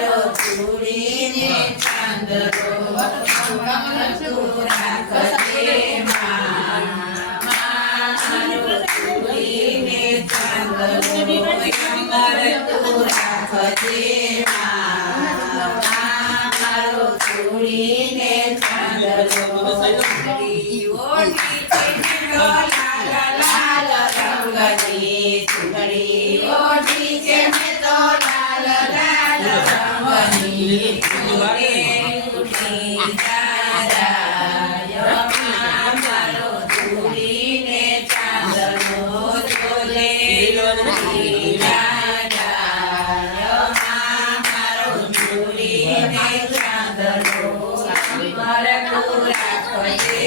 મારો ચૂડીને ચાંદલો તું રાખજે માં મારો ચૂડીને ચાંદલો અમર તું રાખજે માં મારો ચૂડીને ચાંદલો ઓઢી છે લાલ લાલ રંગની ચૂંદડી ઓઢી છે મેં તો લાલ લાલ રંગની ઉઠી તારાયમાં મારો ચૂડીને ચાંદલો જોજે ઉઠી તારાયમાં મારો ચૂડીને ચાંદલો અમર તું રાખજે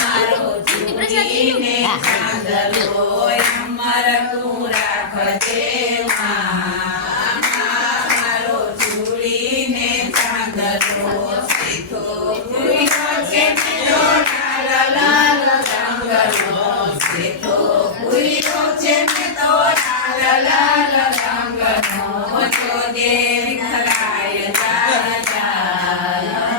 મારો ચૂડીને ચાંદલો અમર તું રાખજે મારો ચૂડીને ચાંદલો સીધો પૂર્યો છે મેં તો લાલ લાલ રંગનો સીધો પૂર્યો છે મેં તો લાલ લાલ રંગનો જોજે વિખરાય જા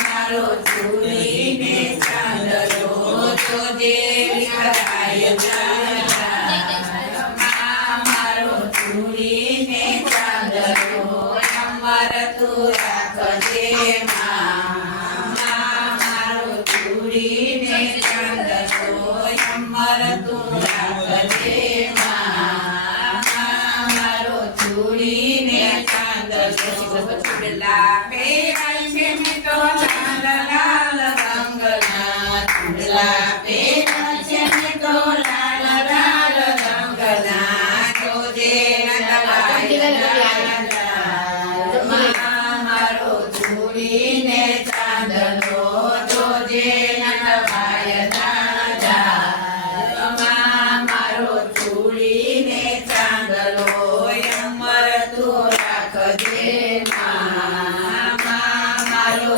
મારો ચૂડીને ચાંદલો જોજે વિખરાય જા મારો ચૂડીને ચાંદલો અમર તું રાખજે મારો ચૂડીને ચાંદલો અમર તું રાખજે મારો ચૂડીને ચાંદલો ચૂડલા પહેરાય છે મેં તો લાલ લાલ રંગના ચૂડલા પહેરાય છે મેં તો લાલ લાલ રંગના જોજે મારો ચૂડીને ચાંદલો જોજે નવાય દાદા મારો ચૂડીને ચાંદલો અમર તું રાખજે મારો